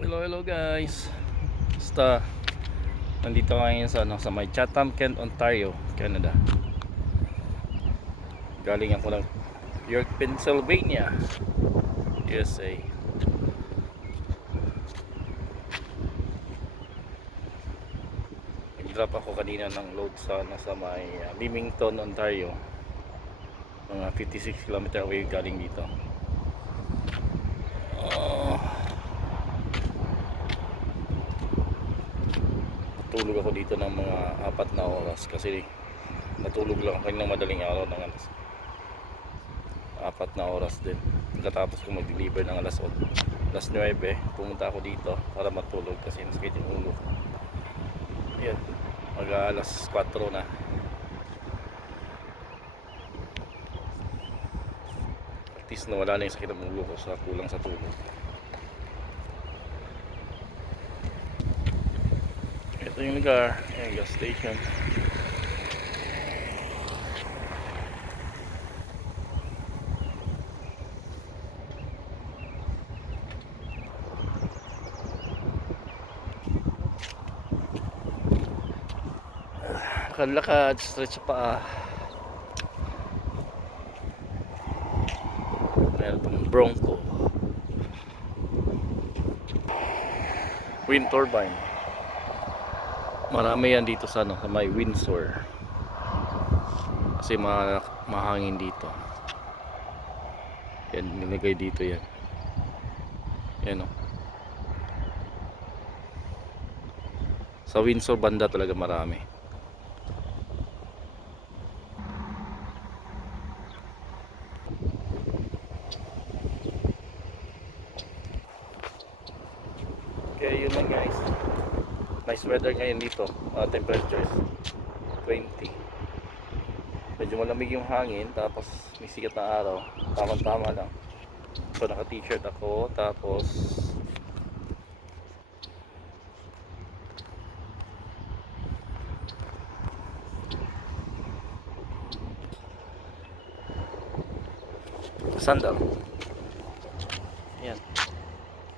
Hello guys. Basta nandito ngayon sa sa may Chatham, Kent, Ontario, Canada. Galing ako ng York, Pennsylvania, USA. Nag-drop ako kanina ng load sa sa may Leamington, Ontario. Mga 56 km away galing dito. Tulog ako dito ng mga 4 na oras kasi natulog lang ako ng madaling araw ng 4 na oras din. Pagkatapos ko mag-deliver ng alas 9, pumunta ako dito para matulog kasi nasakit yung ulo. Ayan, alas 4 na. At least nawala na yung sakit ng ulo ko sa kulang sa tulog. Ito yung lugar, yung gas station. Lakad, stretch sa paa. Meron pang Bronco. Wind turbine. Marami yan dito sa sa may Windsor. Kasi mahangin dito. Yan, nilagay dito yan. Yan o. Sa Windsor banda talaga marami. Kaya yun lang guys. Nice weather ngayon dito. Temperature is 20. Medyo malamig yung hangin, tapos may sikat na araw. Tama-tama lang. So naka t-shirt ako, tapos sandal.